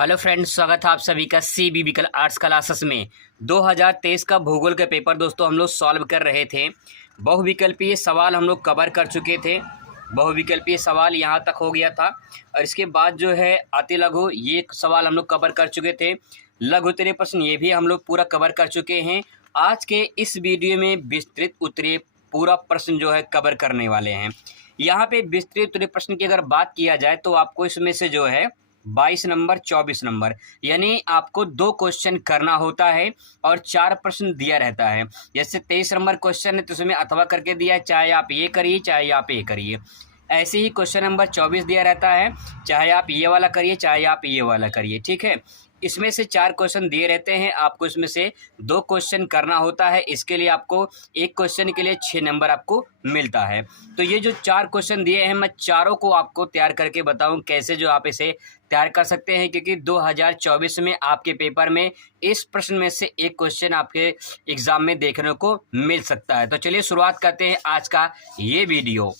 Hello friends, स्वागत है आप सभी का सी बिबिकल आर्ट्स क्लासेस में। 2023 का भूगोल का पेपर दोस्तों हम लोग सॉल्व कर रहे थे। बहुविकल्पीय सवाल हम लोग कवर कर चुके थे। बहुविकल्पीय सवाल यहाँ तक हो गया था और इसके बाद जो है अति लघु ये सवाल हम लोग कवर कर चुके थे। लघु उत्तरीय प्रश्न ये भी हम लोग पूरा कवर कर चुके हैं। आज के इस वीडियो में विस्तृत उत्तरीय पूरा प्रश्न जो है कवर करने वाले हैं। यहाँ पे विस्तृत उत्तरीय प्रश्न की अगर बात किया जाए तो आपको इसमें से जो है 22 नंबर 24 नंबर यानी आपको 2 क्वेश्चन करना होता है और 4 प्रश्न दिया रहता है। जैसे 23 नंबर क्वेश्चन है तो उसमें अथवा करके दिया है, चाहे आप ये करिए चाहे आप ये करिए। ऐसे ही क्वेश्चन नंबर 24 दिया रहता है, चाहे आप ये वाला करिए चाहे आप ये वाला करिए। ठीक है, इसमें से 4 क्वेश्चन दिए रहते हैं, आपको इसमें से 2 क्वेश्चन करना होता है। इसके लिए आपको एक क्वेश्चन के लिए 6 नंबर आपको मिलता है। तो ये जो 4 क्वेश्चन दिए हैं मैं चारों को आपको तैयार करके बताऊं कैसे जो आप इसे तैयार कर सकते हैं, क्योंकि 2024 में आपके पेपर में इस प्रश्न में से एक क्वेश्चन आपके एग्जाम में देखने को मिल सकता है। तो चलिए शुरुआत करते हैं आज का ये वीडियो।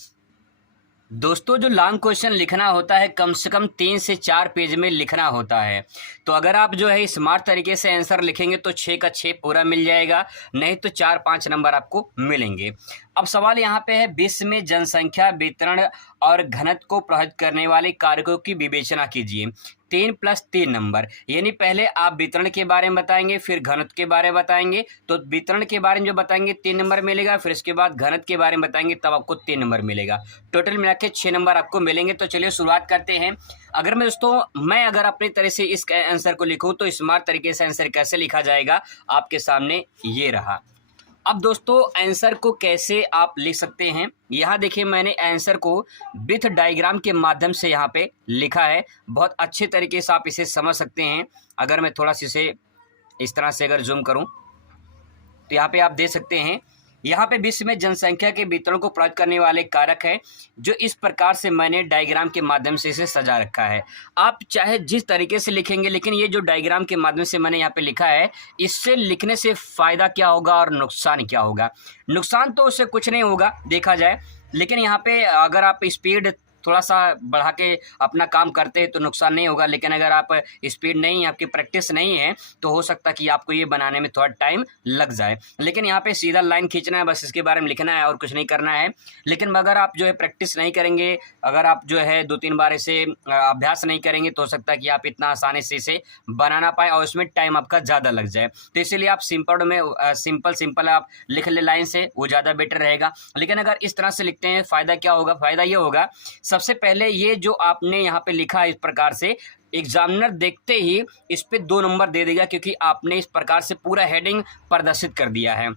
दोस्तों, जो लॉन्ग क्वेश्चन लिखना होता है कम से कम 3 से 4 पेज में लिखना होता है। तो अगर आप जो है स्मार्ट तरीके से आंसर लिखेंगे तो 6 का 6 पूरा मिल जाएगा, नहीं तो 4-5 नंबर आपको मिलेंगे। अब सवाल यहाँ पे है, विश्व में जनसंख्या वितरण और घनत्व को प्रभावित करने वाले कारकों की विवेचना कीजिए। 3 + 3 नंबर, यानी पहले आप वितरण के बारे में बताएंगे फिर घनत्व के बारे में बताएंगे। तो वितरण के बारे में जो बताएंगे 3 नंबर मिलेगा, फिर इसके बाद घनत्व के बारे में बताएंगे तब आपको 3 नंबर मिलेगा। टोटल मिला के 6 नंबर आपको मिलेंगे। तो चलिए शुरुआत करते हैं। अगर मैं अगर अपनी तरह से इस आंसर को लिखूँ तो स्मार्ट तरीके से आंसर कैसे लिखा जाएगा आपके सामने ये रहा। अब दोस्तों आंसर को कैसे आप लिख सकते हैं, यहाँ देखिए मैंने आंसर को विथ डायग्राम के माध्यम से यहाँ पे लिखा है। बहुत अच्छे तरीके से आप इसे समझ सकते हैं। अगर मैं थोड़ा सा इसे इस तरह से अगर जूम करूँ तो यहाँ पे आप देख सकते हैं, यहाँ पे विश्व में जनसंख्या के वितरण को प्रभावित करने वाले कारक है, जो इस प्रकार से मैंने डायग्राम के माध्यम से इसे सजा रखा है। आप चाहे जिस तरीके से लिखेंगे, लेकिन ये जो डायग्राम के माध्यम से मैंने यहाँ पे लिखा है, इससे लिखने से फ़ायदा क्या होगा और नुकसान क्या होगा। नुकसान तो उससे कुछ नहीं होगा देखा जाए, लेकिन यहाँ पे अगर आप स्पीड थोड़ा सा बढ़ा के अपना काम करते हैं तो नुकसान नहीं होगा। लेकिन अगर आप स्पीड नहीं, आपकी प्रैक्टिस नहीं है, तो हो सकता है कि आपको ये बनाने में थोड़ा टाइम लग जाए। लेकिन यहाँ पे सीधा लाइन खींचना है, बस इसके बारे में लिखना है और कुछ नहीं करना है। लेकिन अगर आप जो है प्रैक्टिस नहीं करेंगे, अगर आप जो है 2-3 बार इसे अभ्यास नहीं करेंगे, तो हो सकता है कि आप इतना आसानी से इसे बना ना पाए और उसमें टाइम आपका ज़्यादा लग जाए। तो इसीलिए आप सिंपल आप लिख ले लाइन से, वो ज़्यादा बेटर रहेगा। लेकिन अगर इस तरह से लिखते हैं, फ़ायदा क्या होगा? फ़ायदा ये होगा, सबसे पहले ये जो आपने यहाँ पे लिखा है इस प्रकार से, एग्जामिनर देखते ही इस पे 2 नंबर दे देगा, क्योंकि आपने इस प्रकार से पूरा हेडिंग प्रदर्शित कर दिया है।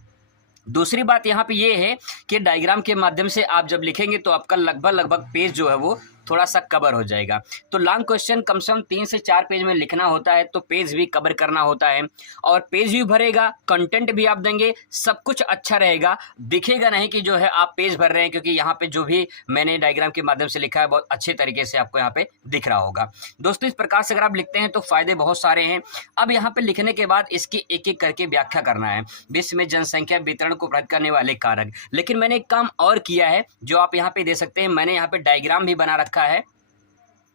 दूसरी बात यहाँ पे ये है कि डायग्राम के माध्यम से आप जब लिखेंगे तो आपका लगभग पेज जो है वो थोड़ा सा कवर हो जाएगा। तो लॉन्ग क्वेश्चन कम से कम 3 से 4 पेज में लिखना होता है, तो पेज भी कवर करना होता है और पेज भी भरेगा, कंटेंट भी आप देंगे, सब कुछ अच्छा रहेगा। दिखेगा नहीं कि जो है आप पेज भर रहे हैं, क्योंकि यहाँ पे जो भी मैंने डायग्राम के माध्यम से लिखा है बहुत अच्छे तरीके से आपको यहाँ पे दिख रहा होगा। दोस्तों, इस प्रकार से अगर आप लिखते हैं तो फायदे बहुत सारे हैं। अब यहाँ पे लिखने के बाद इसकी एक-एक करके व्याख्या करना है। विश्व में जनसंख्या वितरण को प्रभावित करने वाले कारक। लेकिन मैंने एक काम और किया है जो आप यहाँ पे दे सकते हैं, मैंने यहाँ पे डायग्राम भी बना रखा है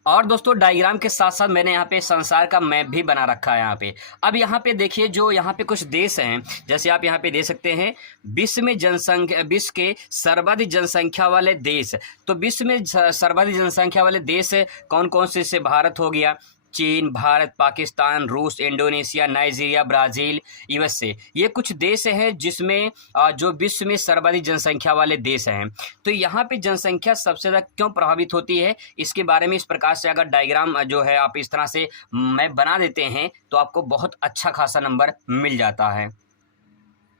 और दोस्तों डायग्राम के साथ साथ मैंने यहाँ पे संसार का मैप भी बना रखा है यहाँ पे। अब यहाँ पे देखिए, जो यहाँ पे कुछ देश हैं, जैसे आप यहाँ पे दे सकते हैं विश्व के सर्वाधिक जनसंख्या वाले देश। तो विश्व में सर्वाधिक जनसंख्या वाले देश कौन कौन से? जैसे भारत हो गया, चीन, भारत, पाकिस्तान, रूस, इंडोनेशिया, नाइजीरिया, ब्राज़ील, यूएसए, ये कुछ देश हैं जिसमें जो विश्व में सर्वाधिक जनसंख्या वाले देश हैं। तो यहाँ पे जनसंख्या सबसे ज़्यादा क्यों प्रभावित होती है, इसके बारे में इस प्रकार से अगर डायग्राम जो है आप इस तरह से मैप बना देते हैं तो आपको बहुत अच्छा खासा नंबर मिल जाता है।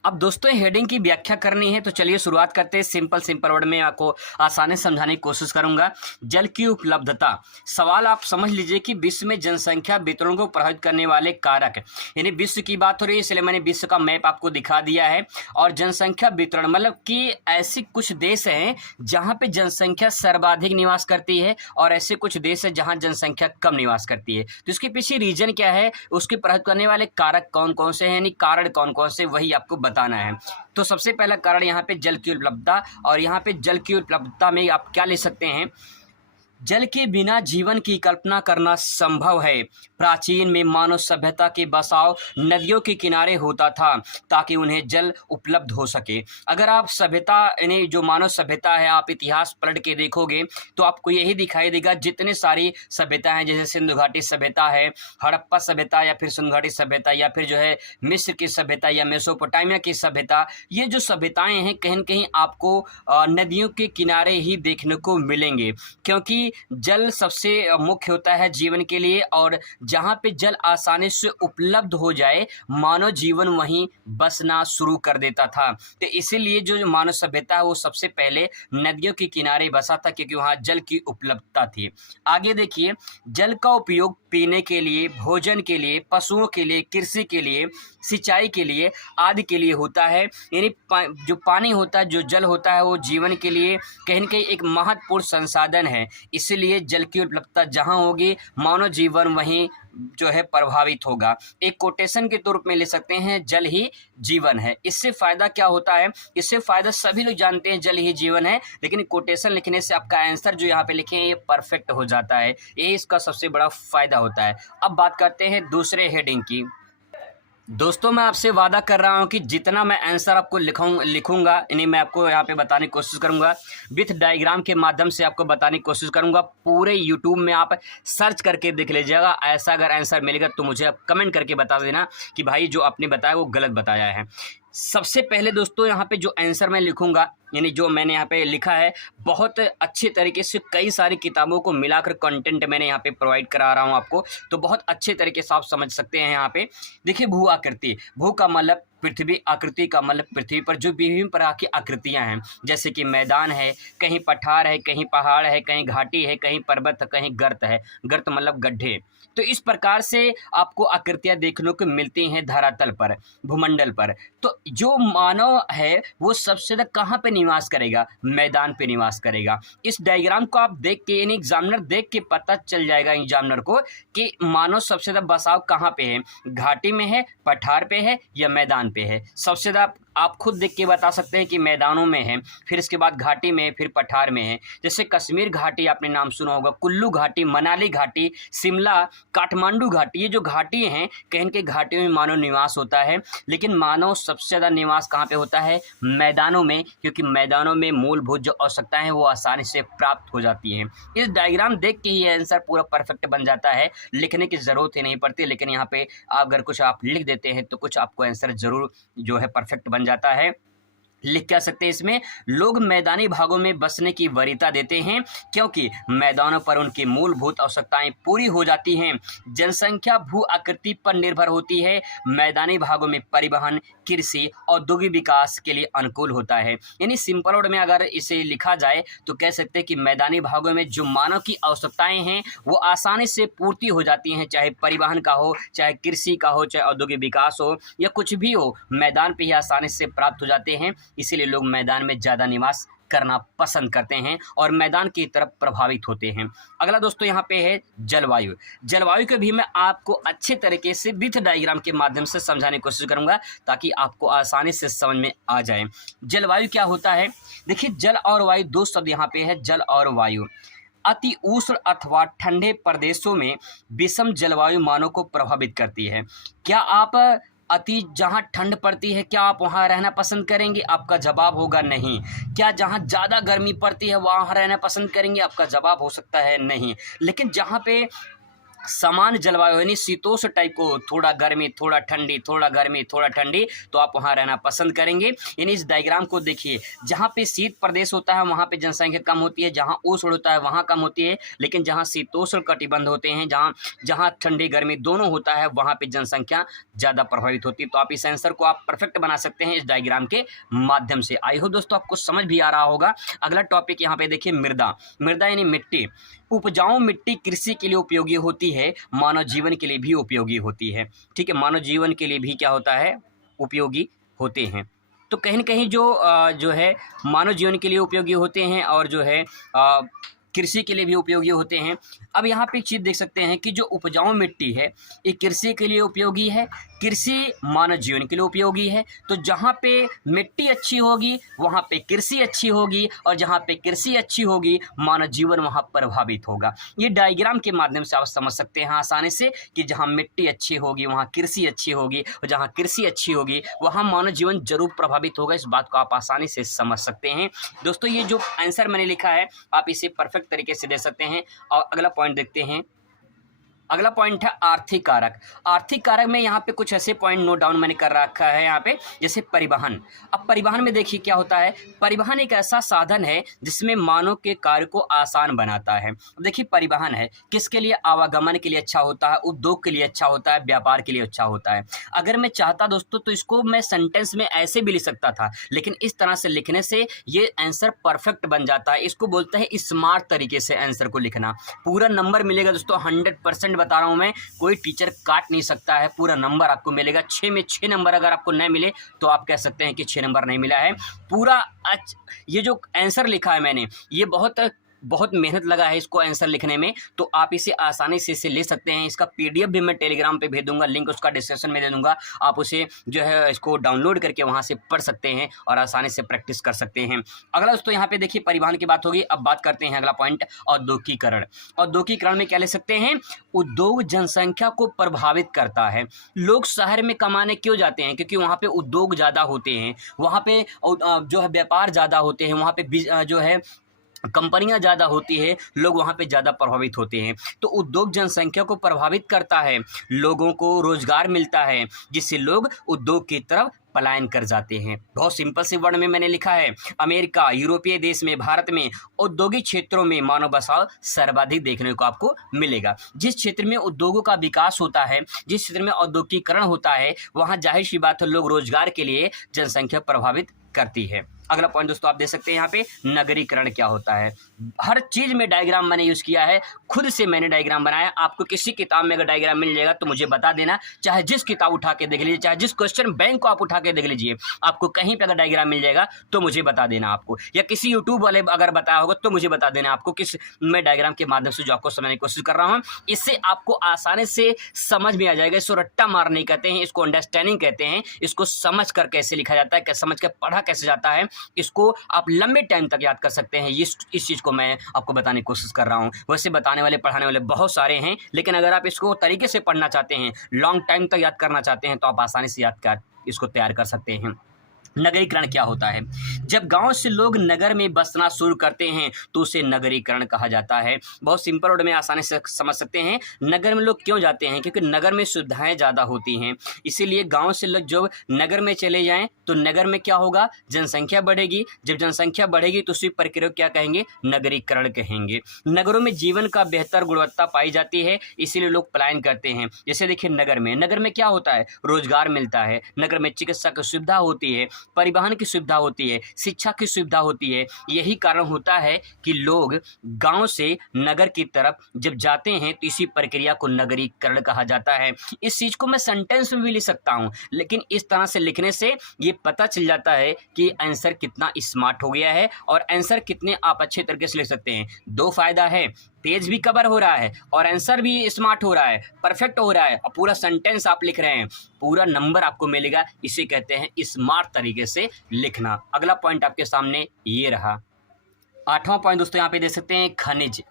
अब दोस्तों हेडिंग की व्याख्या करनी है, तो चलिए शुरुआत करते हैं। सिंपल वर्ड में आपको आसानी से समझाने की कोशिश करूंगा। जल की उपलब्धता। सवाल आप समझ लीजिए कि विश्व में जनसंख्या वितरण को प्रभावित करने वाले कारक, यानी विश्व की बात हो रही है, इसलिए मैंने विश्व का मैप आपको दिखा दिया है। और जनसंख्या वितरण मतलब कि ऐसे कुछ देश हैं जहाँ पे जनसंख्या सर्वाधिक निवास करती है और ऐसे कुछ देश है जहाँ जनसंख्या कम निवास करती है। तो इसके पीछे रीजन क्या है, उसके प्रभावित करने वाले कारक कौन कौन से हैं, यानी कारण कौन कौन से, वही आपको बताना है। तो सबसे पहला कारण यहाँ पे जल की उपलब्धता, और यहाँ पे जल की उपलब्धता में आप क्या ले सकते हैं, जल के बिना जीवन की कल्पना करना संभव है। प्राचीन में मानव सभ्यता के बसाव नदियों के किनारे होता था ताकि उन्हें जल उपलब्ध हो सके। अगर आप सभ्यता यानी जो मानव सभ्यता है, आप इतिहास पलट के देखोगे तो आपको यही दिखाई देगा, जितने सारी सभ्यता हैं, जैसे सिंधु घाटी सभ्यता है, हड़प्पा सभ्यता या फिर सिंधु घाटी सभ्यता, या फिर जो है मिस्र की सभ्यता या मेसोपोटामिया की सभ्यता, ये जो सभ्यताएं हैं कहीं न कहीं आपको नदियों के किनारे ही देखने को मिलेंगे, क्योंकि जल सबसे मुख्य होता है जीवन के लिए, और जहाँ पे जल आसानी से उपलब्ध हो जाए मानव जीवन वहीं बसना शुरू कर देता था। तो इसीलिए जो मानव सभ्यता है वो सबसे पहले नदियों के किनारे बसा था, क्योंकि वहाँ जल की उपलब्धता थी। आगे देखिए, जल का उपयोग पीने के लिए, भोजन के लिए, पशुओं के लिए, कृषि के लिए, सिंचाई के लिए आदि के लिए होता है। यानी जो पानी होता है, जो जल होता है, वो जीवन के लिए कहीं न कहीं एक महत्वपूर्ण संसाधन है। इसलिए जल की उपलब्धता जहाँ होगी मानव जीवन वहीं जो है प्रभावित होगा। एक कोटेशन के तौर में ले सकते हैं, जल ही जीवन है। इससे फ़ायदा क्या होता है? इससे फ़ायदा सभी लोग जानते हैं, जल ही जीवन है, लेकिन कोटेशन लिखने से आपका आंसर जो यहाँ पे लिखे हैं ये परफेक्ट हो जाता है। ये इसका सबसे बड़ा फ़ायदा होता है। अब बात करते हैं दूसरे हेडिंग की। दोस्तों, मैं आपसे वादा कर रहा हूं कि जितना मैं आंसर आपको लिखूंगा यानी मैं आपको यहाँ पे बताने की कोशिश करूंगा, विथ डायग्राम के माध्यम से आपको बताने की कोशिश करूंगा। पूरे यूट्यूब में आप सर्च करके देख लीजिएगा। ऐसा अगर आंसर मिलेगा तो मुझे आप कमेंट करके बता देना कि भाई जो आपने बताया वो गलत बताया है। सबसे पहले दोस्तों यहाँ पे जो आंसर मैं लिखूंगा, यानी जो मैंने यहाँ पे लिखा है, बहुत अच्छे तरीके से कई सारी किताबों को मिलाकर कंटेंट मैंने यहाँ पे प्रोवाइड करा रहा हूँ आपको, तो बहुत अच्छे तरीके से आप समझ सकते हैं। यहाँ पे देखिए, भू आकृति, भू का मतलब पृथ्वी, आकृति का मतलब पृथ्वी पर जो विभिन्न प्रकार की आकृतियां हैं, जैसे कि मैदान है, कहीं पठार है, कहीं पहाड़ है, कहीं घाटी है, कहीं पर्वत, कहीं गर्त है। गर्त मतलब गड्ढे। तो इस प्रकार से आपको आकृतियां देखने को मिलती हैं धरातल पर, भूमंडल पर। तो जो मानव है वो सबसे ज़्यादा कहाँ पे निवास करेगा? मैदान पे निवास करेगा। इस डायग्राम को आप देख के, यानी एग्जामिनर देख के पता चल जाएगा एग्जामिनर को कि मानव सबसे ज़्यादा बसाव कहाँ पे है, घाटी में है, पठार पे है या मैदान पे है। सबसे ज़्यादा आप खुद देख के बता सकते हैं कि मैदानों में है, फिर इसके बाद घाटी में है, फिर पठार में है। जैसे कश्मीर घाटी आपने नाम सुना होगा, कुल्लू घाटी, मनाली घाटी, शिमला, काठमांडू घाटी, ये जो घाटी हैं कहीं के घाटियों में मानव निवास होता है। लेकिन मानव सबसे ज़्यादा निवास कहाँ पे होता है? मैदानों में, क्योंकि मैदानों में मूलभूत जो आवश्यकताएं हैं वो आसानी से प्राप्त हो जाती हैं। इस डायग्राम देख के ही आंसर पूरा परफेक्ट बन जाता है, लिखने की ज़रूरत ही नहीं पड़ती। लेकिन यहाँ पे अगर कुछ आप लिख देते हैं तो कुछ आपको आंसर ज़रूर जो है परफेक्ट बन जाता है। लिख क्या सकते हैं इसमें? लोग मैदानी भागों में बसने की वरीयता देते हैं क्योंकि मैदानों पर उनकी मूलभूत आवश्यकताएं पूरी हो जाती हैं। जनसंख्या भू आकृति पर निर्भर होती है। मैदानी भागों में परिवहन, कृषि, औद्योगिक विकास के लिए अनुकूल होता है। यानी सिंपल वर्ड में अगर इसे लिखा जाए तो कह सकते हैं कि मैदानी भागों में जो मानव की आवश्यकताएं हैं वो आसानी से पूर्ति हो जाती हैं, चाहे परिवहन का हो, चाहे कृषि का हो, चाहे औद्योगिक विकास हो या कुछ भी हो, मैदान पे ही आसानी से प्राप्त हो जाते हैं। इसीलिए लोग मैदान में ज़्यादा निवास करना पसंद करते हैं और मैदान की तरफ प्रभावित होते हैं। अगला दोस्तों यहाँ पे है जलवायु। जलवायु को भी मैं आपको अच्छे तरीके से विथ डायग्राम के माध्यम से समझाने की कोशिश करूंगा ताकि आपको आसानी से समझ में आ जाए। जलवायु क्या होता है? देखिए, जल और वायु दो शब्द यहाँ पे है, जल और वायु। अति उष्ण अथवा ठंडे प्रदेशों में विषम जलवायु मानव को प्रभावित करती है। क्या आप जहाँ ठंड पड़ती है क्या आप वहाँ रहना पसंद करेंगे? आपका जवाब होगा नहीं। क्या जहाँ ज़्यादा गर्मी पड़ती है वहाँ रहना पसंद करेंगे? आपका जवाब हो सकता है नहीं। लेकिन जहाँ पे सामान्य जलवायु यानी शीतोष्ण टाइप को, थोड़ा गर्मी थोड़ा ठंडी, थोड़ा गर्मी थोड़ा ठंडी, तो आप वहाँ रहना पसंद करेंगे। यानी इस डायग्राम को देखिए, जहाँ पे शीत प्रदेश होता है वहाँ पे जनसंख्या कम होती है, जहाँ उष्ण होता है वहाँ कम होती है। लेकिन जहाँ शीतोष्ण कटिबंध होते हैं, जहाँ ठंडी गर्मी दोनों होता है, वहाँ पे जनसंख्या ज़्यादा प्रभावित होती है। तो आप इस आंसर को आप परफेक्ट बना सकते हैं इस डायग्राम के माध्यम से। आई हो दोस्तों आपको समझ भी आ रहा होगा। अगला टॉपिक यहाँ पे देखिए, मृदा। मृदा यानी मिट्टी। उपजाऊ मिट्टी कृषि के लिए उपयोगी होती है, मानव जीवन के लिए भी उपयोगी होती है। ठीक है, मानव जीवन के लिए भी क्या होता है? उपयोगी होते हैं। तो कहीं न कहीं जो है मानव जीवन के लिए उपयोगी होते हैं और जो है कृषि के लिए भी उपयोगी होते हैं। अब यहाँ पे एक चीज़ देख सकते हैं कि जो उपजाऊ मिट्टी है ये कृषि के लिए उपयोगी है, कृषि मानव जीवन के लिए उपयोगी है। तो जहाँ पे मिट्टी अच्छी होगी वहाँ पे कृषि अच्छी होगी, और जहाँ पे कृषि अच्छी होगी मानव जीवन वहाँ प्रभावित होगा। ये डायग्राम के माध्यम से आप समझ सकते हैं आसानी से कि जहाँ मिट्टी अच्छी होगी वहाँ कृषि अच्छी होगी, और जहाँ कृषि अच्छी होगी वहाँ मानव जीवन जरूर प्रभावित होगा। इस बात को आप आसानी से समझ सकते हैं। दोस्तों ये जो आंसर मैंने लिखा है आप इसे परफेक्ट तरीके से दे सकते हैं। और अगला पॉइंट देखते हैं। अगला पॉइंट है आर्थिक कारक। आर्थिक कारक में यहाँ पे कुछ ऐसे पॉइंट नोट डाउन मैंने कर रखा है यहाँ पे, जैसे परिवहन। अब परिवहन में देखिए क्या होता है, परिवहन एक ऐसा साधन है जिसमें मानव के कार्य को आसान बनाता है। देखिए परिवहन है किसके लिए, आवागमन के लिए अच्छा होता है, उद्योग के लिए अच्छा होता है, व्यापार के लिए अच्छा होता है। अगर मैं चाहता दोस्तों तो इसको मैं सेंटेंस में ऐसे भी लिख सकता था, लेकिन इस तरह से लिखने से ये आंसर परफेक्ट बन जाता है। इसको बोलते हैं स्मार्ट तरीके से आंसर को लिखना। पूरा नंबर मिलेगा दोस्तों, 100% बता रहा हूं मैं, कोई टीचर काट नहीं सकता है। पूरा नंबर आपको मिलेगा। 6 में 6 नंबर अगर आपको नहीं मिले तो आप कह सकते हैं कि 6 नंबर नहीं मिला है। पूरा ये जो आंसर लिखा है मैंने, ये बहुत मेहनत लगा है इसको आंसर लिखने में, तो आप इसे आसानी से इसे ले सकते हैं। इसका पीडीएफ भी मैं टेलीग्राम पे भेज दूंगा, लिंक उसका डिस्क्रिप्शन में दे दूंगा। आप उसे जो है इसको डाउनलोड करके वहां से पढ़ सकते हैं और आसानी से प्रैक्टिस कर सकते हैं। अगला दोस्तों यहाँ पे देखिए परिवहन की बात होगी। अब बात करते हैं अगला पॉइंट, औद्योगिकीकरण। औद्योगिकीकरण में क्या ले सकते हैं, उद्योग जनसंख्या को प्रभावित करता है। लोग शहर में कमाने क्यों जाते हैं, क्योंकि वहाँ पे उद्योग ज़्यादा होते हैं, वहाँ पे जो है व्यापार ज़्यादा होते हैं, वहाँ पे जो है कंपनियां ज़्यादा होती है, लोग वहाँ पे ज़्यादा प्रभावित होते हैं। तो उद्योग जनसंख्या को प्रभावित करता है, लोगों को रोजगार मिलता है, जिससे लोग उद्योग की तरफ पलायन कर जाते हैं। बहुत सिंपल से वर्ड में मैंने लिखा है, अमेरिका, यूरोपीय देश में, भारत में औद्योगिक क्षेत्रों में मानव बसाव सर्वाधिक देखने को आपको मिलेगा। जिस क्षेत्र में उद्योगों का विकास होता है, जिस क्षेत्र में औद्योगिकीकरण होता है, वहाँ जाहिर सी बात है लोग रोजगार के लिए जनसंख्या प्रभावित करती है। अगला पॉइंट दोस्तों आप देख सकते हैं यहाँ पे, नगरीकरण क्या होता है। हर चीज में डायग्राम मैंने यूज किया है, खुद से मैंने डायग्राम बनाया। आपको किसी किताब में अगर डायग्राम मिल जाएगा तो मुझे बता देना, चाहे जिस किताब उठा के देख लीजिए, चाहे जिस क्वेश्चन बैंक को आप उठा के देख लीजिए, आपको कहीं पे अगर डायग्राम मिल जाएगा तो मुझे बता देना आपको, या किसी यूट्यूब वाले अगर बताया होगा तो मुझे बता देना आपको, किस मैं डायग्राम के माध्यम से जो आपको समझने की कोशिश कर रहा हूँ। इससे आपको आसानी से समझ में आ जाएगा। इसको रट्टा मार नहीं कहते हैं, इसको अंडरस्टैंडिंग कहते हैं। इसको समझ कर कैसे लिखा जाता है, कैसे समझ कर पढ़ा कैसे जाता है, इसको आप लंबे टाइम तक याद कर सकते हैं। इस चीज़ को मैं आपको बताने की कोशिश कर रहा हूँ। वैसे बताने वाले पढ़ाने वाले बहुत सारे हैं, लेकिन अगर आप इसको तरीके से पढ़ना चाहते हैं, लॉन्ग टाइम तक याद करना चाहते हैं, तो आप आसानी से इसको तैयार कर सकते हैं। नगरीकरण क्या होता है, जब गांव से लोग नगर में बसना शुरू करते हैं तो उसे नगरीकरण कहा जाता है। बहुत सिंपल वर्ड में आसानी से समझ सकते हैं। नगर में लोग क्यों जाते हैं, क्योंकि नगर में सुविधाएं ज़्यादा होती हैं, इसीलिए गांव से लोग जो नगर में चले जाएं तो नगर में क्या होगा, जनसंख्या बढ़ेगी। जब जनसंख्या बढ़ेगी तो उसी प्रक्रिया को क्या कहेंगे, नगरीकरण कहेंगे। नगरों में जीवन का बेहतर गुणवत्ता पाई जाती है, इसीलिए लोग पलायन करते हैं। जैसे देखिए नगर में क्या होता है, रोजगार मिलता है, नगर में चिकित्सा की सुविधा होती है, परिवहन की सुविधा होती है, शिक्षा की सुविधा होती है। यही कारण होता है कि लोग गांव से नगर की तरफ जब जाते हैं तो इसी प्रक्रिया को नगरीकरण कहा जाता है। इस चीज को मैं सेंटेंस में भी लिख सकता हूं, लेकिन इस तरह से लिखने से ये पता चल जाता है कि आंसर कितना स्मार्ट हो गया है और आंसर कितने आप अच्छे तरीके से लिख सकते हैं। दो फायदा है, पेज भी कवर हो रहा है और आंसर भी स्मार्ट हो रहा है, परफेक्ट हो रहा है, और पूरा सेंटेंस आप लिख रहे हैं, पूरा नंबर आपको मिलेगा। इसे कहते हैं स्मार्ट तरीके से लिखना। अगला पॉइंट आपके सामने ये रहा। 8वां पॉइंट दोस्तों यहाँ पे देख सकते हैं, खनिज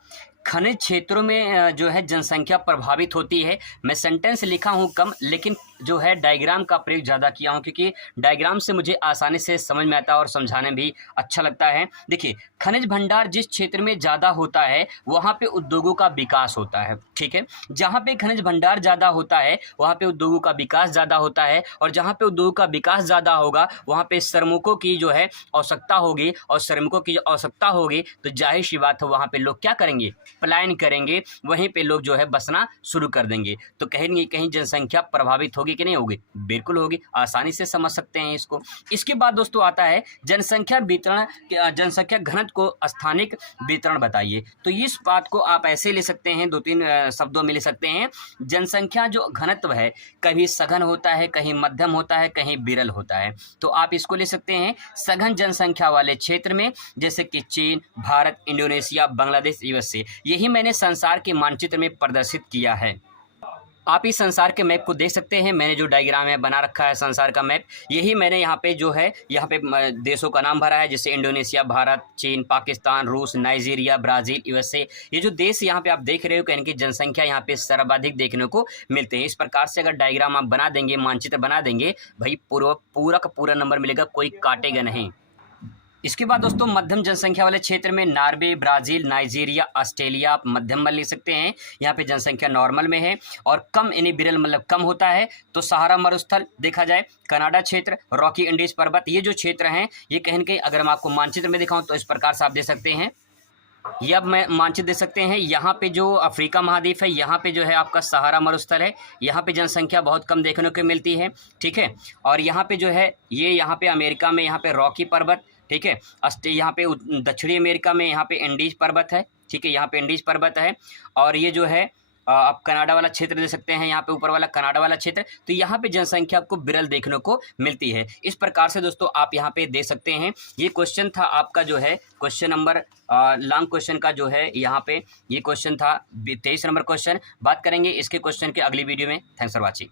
क्षेत्रों में जो है जनसंख्या प्रभावित होती है। मैं सेंटेंस लिखा हूँ कम, लेकिन जो है डायग्राम का प्रयोग ज़्यादा किया हूँ, क्योंकि डायग्राम से मुझे आसानी से समझ में आता है और समझाने भी अच्छा लगता है। देखिए खनिज भंडार जिस क्षेत्र में ज़्यादा होता है वहाँ पे उद्योगों का विकास होता है, ठीक है। जहाँ पे खनिज भंडार ज़्यादा होता है वहाँ पे उद्योगों का विकास ज़्यादा होता है, और जहाँ पे उद्योगों का विकास ज़्यादा होगा वहाँ पे श्रमिकों की जो है आवश्यकता होगी, और श्रमिकों की जो आवश्यकता होगी तो जाहिर सी बात है वहाँ पे लोग क्या करेंगे, पलायन करेंगे, वहीं पे लोग जो है बसना शुरू कर देंगे। तो कहीं न कहीं जनसंख्या प्रभावित होगी कि नहीं होगी? बिल्कुल होगी, आसानी से समझ सकते हैं इसको। इसके बाद दोस्तों आता है जनसंख्या वितरण, जनसंख्या घनत्व को स्थानिक वितरण बताइए। तो इस बात को आप ऐसे ले सकते हैं, 2-3 शब्दों में ले सकते हैं। जनसंख्या जो घनत्व है, कभी सघन होता है, कहीं मध्यम होता है, कहीं विरल होता है। तो आप इसको ले सकते हैं सघन जनसंख्या वाले क्षेत्र में, जैसे कि चीन, भारत, इंडोनेशिया, बांग्लादेश, यूएसए। यही मैंने संसार के मानचित्र में प्रदर्शित किया है। आप इस संसार के मैप को देख सकते हैं। मैंने जो डायग्राम है बना रखा है संसार का मैप, यही मैंने यहाँ पे जो है यहाँ पे देशों का नाम भरा है, जैसे इंडोनेशिया, भारत, चीन, पाकिस्तान, रूस, नाइजीरिया, ब्राज़ील, यूएसए। ये जो देश यहाँ पे आप देख रहे हो कि इनकी जनसंख्या यहाँ पे सर्वाधिक देखने को मिलते हैं। इस प्रकार से अगर डायग्राम आप बना देंगे, मानचित्र बना देंगे, भाई पूरा का पूरा नंबर मिलेगा, कोई काटेगा नहीं। इसके बाद दोस्तों मध्यम जनसंख्या वाले क्षेत्र में नॉर्वे, ब्राज़ील, नाइजीरिया, ऑस्ट्रेलिया आप मध्यम में ले सकते हैं। यहाँ पे जनसंख्या नॉर्मल में है और कम यानी विरल मतलब कम होता है। तो सहारा मरुस्थल देखा जाए, कनाडा क्षेत्र, रॉकी इंडीज पर्वत, ये जो क्षेत्र हैं ये कहीं न कहीं अगर मैं आपको मानचित्र में दिखाऊं तो इस प्रकार से आप दे सकते हैं। ये अब मैं मानचित्र दे सकते हैं। यहाँ पे जो अफ्रीका महाद्वीप है, यहाँ पे जो है आपका सहारा मरुस्थल है, यहाँ पे जनसंख्या बहुत कम देखने को मिलती है, ठीक है। और यहाँ पे जो है ये यहाँ पे अमेरिका में यहाँ पे रॉकी पर्वत, ठीक है। यहाँ पे दक्षिणी अमेरिका में यहाँ पे एंडीज पर्वत है, ठीक है, यहाँ पे एंडीज पर्वत है। और ये जो है आप कनाडा वाला क्षेत्र दे सकते हैं, यहाँ पे ऊपर वाला कनाडा वाला क्षेत्र। तो यहाँ पे जनसंख्या आपको विरल देखने को मिलती है। इस प्रकार से दोस्तों आप यहाँ पे दे सकते हैं। ये क्वेश्चन था आपका जो है क्वेश्चन नंबर लॉन्ग क्वेश्चन का जो है यहाँ पे ये क्वेश्चन था 23 नंबर क्वेश्चन। बात करेंगे इसके क्वेश्चन के अगली वीडियो में। Thanks for watching.